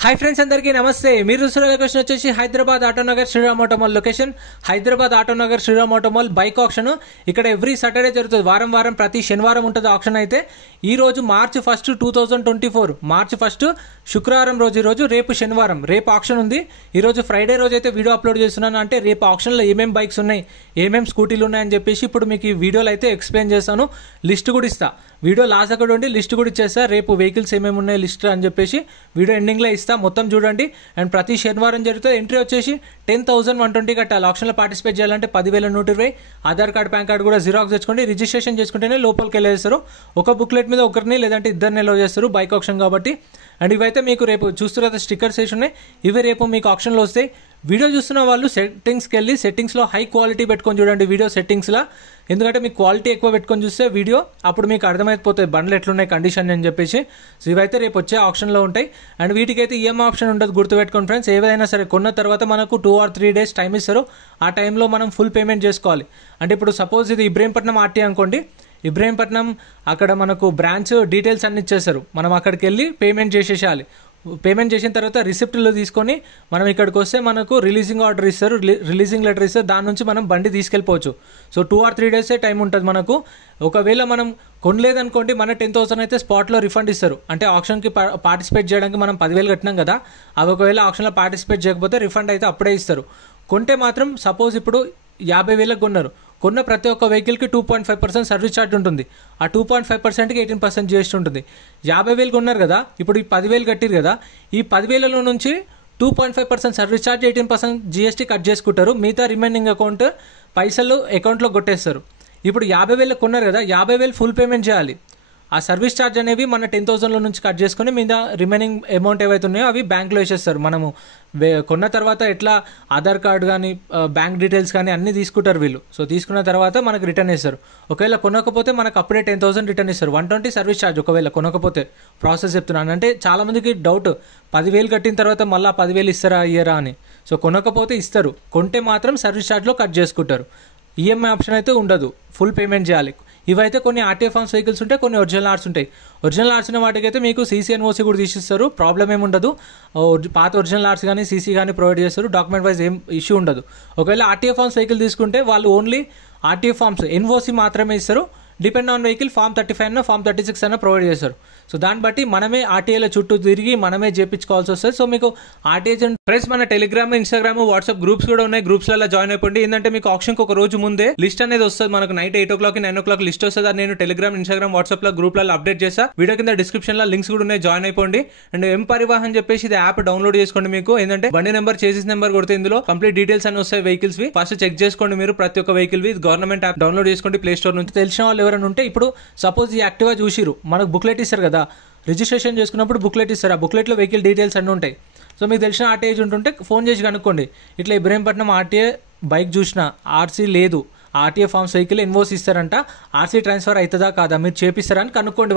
hi friends अंदर की नमस्ते మీరు చూస్తున్న లొకేషన్ వచ్చేసి Hyderabad Autonagar Shriram Automall location Hyderabad Autonagar Shriram Automall bike auction ఇక్కడ ఎవ్రీ సాటర్డే జరుగుతుంది వారం ప్రతి శనివారం ఉంటుంది ఆక్షన్ అయితే ఈ రోజు మార్చ్ 1 2024 మార్చ్ 1 శుక్రవారం రోజు రేపు శనివారం రేపు ఆక్షన్ ఉంది ఈ రోజు ఫ్రైడే రోజు అయితే వీడియో అప్లోడ్ చేస్తున్నాను అంటే రేపు ఆక్షన్ లో ఏమేం బైక్స్ ఉన్నాయి ఏమేం స్కూటీలు ఉన్నాయి అని చెప్పేసి ఇప్పుడు మీకు ఈ వీడియోలో అయితే ఎక్స్‌ప్లెయిన్ చేస్తాను లిస్ట్ కూడా ఇస్తా వీడియో లాస్ట్ అక్కడ ఉండి లిస్ట్ కూడా ఇచ్చేస్తా రేపు వెహికల్స్ ఏమేం ఉన్నాయి లిస్ట్ అని చెప్పేసి వీడియో ఎండింగ్ లో ఇస్తా మొత్తం చూడండి అండ్ ప్రతి శనివారం జరుగుతుంది ఎంట్రీ వచ్చేసి 10,120 కట్టాలి ఆప్షన్ లో పార్టిసిపేట్ చేయాలంటే 10,120 ఆధార్ కార్డ్ పాన్ కార్డ్ కూడా జిరాక్స్ తెచ్చుకోండి రిజిస్ట్రేషన్ చేసుకుంటేనే లోపలికి వెళ్ళేస్తారు ఒక బుక్లెట్ మీద ఒకరిని లేదంటే ఇద్దరిని అలౌ చేస్తారు బైక్ ఆప్షన్ కాబట్టి అండ్ ఇవైతే మీకు రేపు చూస్తారు కదా స్టిక్కర్స్ వేసి ఉన్నాయి ఇవి రేపు మీకు ఆప్షన్లో వస్తాయి వీడియో చూస్తున్న వాళ్ళు సెట్టింగ్స్కి వెళ్ళి సెట్టింగ్స్లో హై క్వాలిటీ పెట్టుకొని చూడండి వీడియో సెట్టింగ్స్లో ఎందుకంటే మీకు క్వాలిటీ ఎక్కువ పెట్టుకొని చూస్తే వీడియో అప్పుడు మీకు అర్థమైపోతుంది బండ్లు ఎట్లున్నాయి కండిషన్ అని చెప్పేసి సో ఇవైతే రేపు వచ్చే ఆప్షన్లో ఉంటాయి అండ్ వీటికైతే ఈఎంఐ ఆప్షన్ ఉండదు గుర్తుపెట్టుకోండి ఫ్రెండ్స్ ఏదైనా సరే కొన్న తర్వాత మనకు 2 or 3 days టైం ఇస్తారు ఆ టైంలో మనం ఫుల్ పేమెంట్ చేసుకోవాలి అంటే ఇప్పుడు సపోజ్ ఇది ఇబ్రహీంపట్నం ఆర్టీ అనుకోండి ఇబ్రహీంపట్నం అక్కడ మనకు బ్రాంచ్ డీటెయిల్స్ అన్ని ఇచ్చేస్తారు మనం అక్కడికి వెళ్ళి పేమెంట్ చేసేసేయాలి పేమెంట్ చేసిన తర్వాత రిసిప్ట్లో తీసుకొని మనం ఇక్కడికి వస్తే మనకు రిలీజింగ్ ఆర్డర్ ఇస్తారు రిలీజింగ్ లెటర్ ఇస్తారు దాని నుంచి మనం బండి తీసుకెళ్ళిపోవచ్చు సో 2 or 3 days టైం ఉంటుంది మనకు ఒకవేళ మనం కొనలేదనుకోండి మన 10,000 అయితే స్పాట్లో రిఫండ్ ఇస్తారు అంటే ఆప్షన్కి పార్టిసిపేట్ చేయడానికి మనం 10,000 కట్టినాం కదా అవి ఒకవేళ ఆప్షన్లో పార్టిసిపేట్ చేయకపోతే రిఫండ్ అయితే అప్పుడే ఇస్తారు కొంటే మాత్రం సపోజ్ ఇప్పుడు 50,000 కొన్నారు కొన్న ప్రతి ఒక్క వెహికల్కి 2.5% సర్వీస్ ఛార్జ్ ఉంటుంది ఆ 2.5%కి 18% జిఎస్టీ ఉంటుంది 50,000 కొన్నారు కదా ఇప్పుడు ఈ 10,000 కట్టిరు కదా ఈ 10,000లో నుంచి 2.5% సర్వీస్ ఛార్జ్ 18% జిఎస్టీ కట్ చేసుకుంటారు మిగతా రిమైనింగ్ అకౌంట్ పైసలు అకౌంట్లో కొట్టేస్తారు ఇప్పుడు 50,000 కొన్నారు కదా 50,000 ఫుల్ పేమెంట్ చేయాలి ఆ సర్వీస్ ఛార్జ్ అనేవి మన 10,000లో నుంచి కట్ చేసుకుని మీద రిమైనింగ్ అమౌంట్ ఏవైతే ఉన్నాయో అవి బ్యాంక్లో వేసేస్తారు మనము కొన్న తర్వాత ఎట్లా ఆధార్ కార్డు కానీ బ్యాంక్ డీటెయిల్స్ కానీ అన్నీ తీసుకుంటారు వీళ్ళు సో తీసుకున్న తర్వాత మనకు రిటర్న్ ఇస్తారు ఒకవేళ కొనకపోతే మనకు అప్పుడే 10,000 రిటర్న్ ఇస్తారు 120 సర్వీస్ ఛార్జ్ ఒకవేళ కొనకపోతే ప్రాసెస్ చెప్తున్నాను అంటే చాలామందికి డౌట్ 10,000 కట్టిన తర్వాత మళ్ళీ 10,000 ఇస్తారా ఇయ్యరా అని సో కొనకపోతే ఇస్తారు కొంటే మాత్రం సర్వీస్ ఛార్జ్లో కట్ చేసుకుంటారు ఈఎంఐ ఆప్షన్ అయితే ఉండదు ఫుల్ పేమెంట్ చేయాలి ఇవైతే కొన్ని ఆర్టీఏ ఫార్మ్స్ వెహికల్స్ ఉంటాయి కొన్ని ఒరిజినల్ ఆర్ట్స్ ఉంటాయి ఒరిజినల్ ఆర్ట్స్ ఉన్న వాటికైతే మీకు సీసీ ఎన్ఓసీ కూడా తీసిస్తారు ప్రాబ్లం ఏమి ఉండదు పాత ఒరిజినల్ ఆర్ట్స్ కానీ సీసీ కానీ ప్రొవైడ్ చేస్తారు డాక్యుమెంట్ వైజ్ ఏం ఇష్యూ ఉండదు ఒకవేళ ఆర్టీఏ ఫార్మ్స్ వెహికల్ తీసుకుంటే వాళ్ళు ఓన్లీ ఆర్టీఏ ఫార్మ్స్ ఎన్ఓసీ మాత్రమే ఇస్తారు డిపెండ్ ఆన్ వెహికల్ ఫామ్ 35 అయినా ఫామ్ 36 అయినా ప్రొవైడ్ చేస్తారు సో దాన్ని బట్టి మనమే ఆర్టీఏల చుట్టూ తిరిగి మనమే చేయించుకోవాల్సి వస్తుంది సో మీకు ఆర్టీఏ ఫ్రెండ్స్ మన టెలిగ్రామ్ ఇన్స్టాగ్రామ్ వాట్సాప్ గ్రూప్స్ కూడా ఉన్నాయి గ్రూప్స్లలో జాయిన్ అయిపోండి ఏంటంటే మీకు ఆప్షన్కి ఒక రోజు ముందే లిస్ట్ అనేది వస్తుంది మనకు నైట్ 8 o'clock 9 o'clock లిస్ట్ వస్తుంది నేను టెలిగ్రామ్ ఇన్స్టాగ్రామ్ వాట్సాప్ లో గ్రూప్లలో అప్డేట్ చేస్తా వీడియో కింద డిస్క్రిప్షన్ లో లింక్స్ కూడా ఉన్నాయి జాయిన్ అయిపోండి అండ్ ఎం పరివాహన్ చెప్పేసి ఇది యాప్ డౌన్లోడ్ చేసుకోండి మీకు ఏంటంటే బండి నెంబర్ చేసిస్ నెంబర్ కొడితే ఇందులో కంప్లీట్ డీటెయిల్స్ అని వస్తాయి వెహికల్స్ వి ఫస్ట్ చెక్ చేసుకోండి మీరు ప్రతి ఒక్క వెహికల్ వి గవర్నమెంట్ యాప్ డౌన్లోడ్ చేసుకోండి ప్లే స్టోర్ నుంచి తెలిసిన వాళ్ళు ఎవరైనా ఉంటే ఇప్పుడు సపోజ్ ఈ యాక్టివా చూసిరు మనకు బుక్లెట్ ఇస్తారు కదా రిజిస్ట్రేషన్ చేసుకున్నప్పుడు బుక్లెట్ ఇస్తారు ఆ బుక్లెట్లో వెహికల్ డీటెయిల్స్ అన్నీ ఉంటాయి సో మీకు తెలిసిన ఆర్టీఏ ఉంటుంటే ఫోన్ చేసి కనుక్కోండి ఇట్లా ఇబ్రహీంపట్నం ఆర్టీఏ బైక్ చూసిన ఆర్సీ లేదు ఆర్టీఏ ఫార్మ్స్ వెహికల్ ఎన్ఓసి ఇస్తారంట ఆర్సీ ట్రాన్స్ఫర్ అవుతుందా కాదా మీరు చేపిస్తారా అని కనుక్కోండి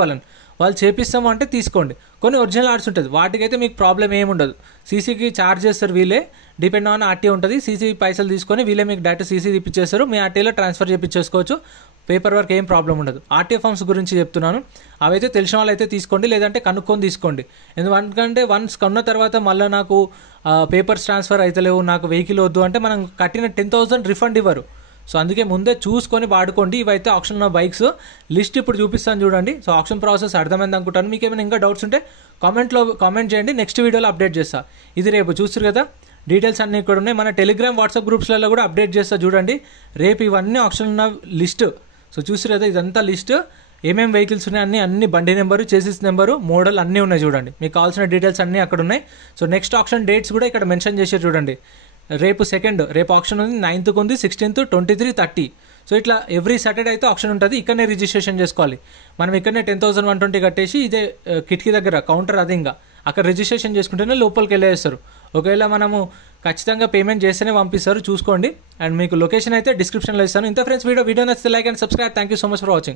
వాళ్ళు చేపిస్తాము అంటే తీసుకోండి కొన్ని ఒరిజినల్ ఆర్ట్స్ ఉంటుంది వాటికైతే మీకు ప్రాబ్లం ఏమి ఉండదు సీసీకి ఛార్జ్ చేస్తారు వీళ్ళే డిపెండ్ ఆన్ ఆర్టీఏ ఉంటుంది సీసీ పైసలు తీసుకొని వీళ్ళే మీకు డైరెక్ట్ సీసీ తీపిచ్చేస్తారు మీ ఆర్టీఏలో ట్రాన్స్ఫర్ చేయించేసుకోవచ్చు పేపర్ వర్క్ ఏం ప్రాబ్లం ఉండదు ఆర్టీఏ ఫార్మ్స్ గురించి చెప్తున్నాను అవైతే తెలిసిన వాళ్ళు అయితే తీసుకోండి లేదంటే కనుక్కొని తీసుకోండి ఎందుకంటే వన్స్ కొన్న తర్వాత మళ్ళీ నాకు పేపర్స్ ట్రాన్స్ఫర్ అవుతలేవు నాకు వెహికల్ వద్దు అంటే మనం కట్టిన 10,000 రిఫండ్ ఇవ్వరు సో అందుకే ముందే చూసుకొని వాడుకోండి ఇవైతే ఆప్షన్ ఉన్న బైక్స్ లిస్ట్ ఇప్పుడు చూపిస్తాను చూడండి సో ఆప్షన్ ప్రాసెస్ అర్థమైంది అనుకుంటాను మీకు ఏమైనా ఇంకా డౌట్స్ ఉంటే కామెంట్ చేయండి నెక్స్ట్ వీడియోలో అప్డేట్ చేస్తా ఇది రేపు చూస్తారు కదా డీటెయిల్స్ అన్నీ ఇక్కడ ఉన్నాయి మన టెలిగ్రామ్ వాట్సాప్ గ్రూప్స్లలో కూడా అప్డేట్ చేస్తా చూడండి రేపు ఇవన్నీ ఆప్షన్ ఉన్న లిస్ట్ సో చూసారు కదా ఇదంతా లిస్ట్ ఏమేమి వెహికల్స్ ఉన్నాయి అన్ని బండి నెంబరు చేసిస్ నెంబరు మోడల్ అన్నీ ఉన్నాయి చూడండి మీకు కావాల్సిన డీటెయిల్స్ అన్నీ అక్కడ ఉన్నాయి సో నెక్స్ట్ ఆప్షన్ డేట్స్ కూడా ఇక్కడ మెన్షన్ చేశారు చూడండి రేపు రేపు ఆప్షన్ ఉంది 9th ఉంది 16th 23 30 సో ఇట్లా ఎవ్రీ సాటర్డే అయితే ఆప్షన్ ఉంటుంది ఇక్కడనే రిజిస్ట్రేషన్ చేసుకోవాలి మనం ఇక్కడనే 10,120 కట్టేసి ఇదే కిటికీ దగ్గర కౌంటర్ అది ఇంకా అక్కడ రిజిస్ట్రేషన్ చేసుకుంటేనే లోపలికి వెళ్ళేస్తారు ఒకవేళ మనము ఖచ్చితంగా పేమెంట్ చేస్తేనే పంపిస్తారు చూసుకోండి అండ్ మీకు లొకేషన్ అయితే డిస్క్రిప్షన్లో ఇస్తాను ఇంత ఫ్రెండ్స్ వీడియో నచ్చితే like and subscribe thank you so much for watching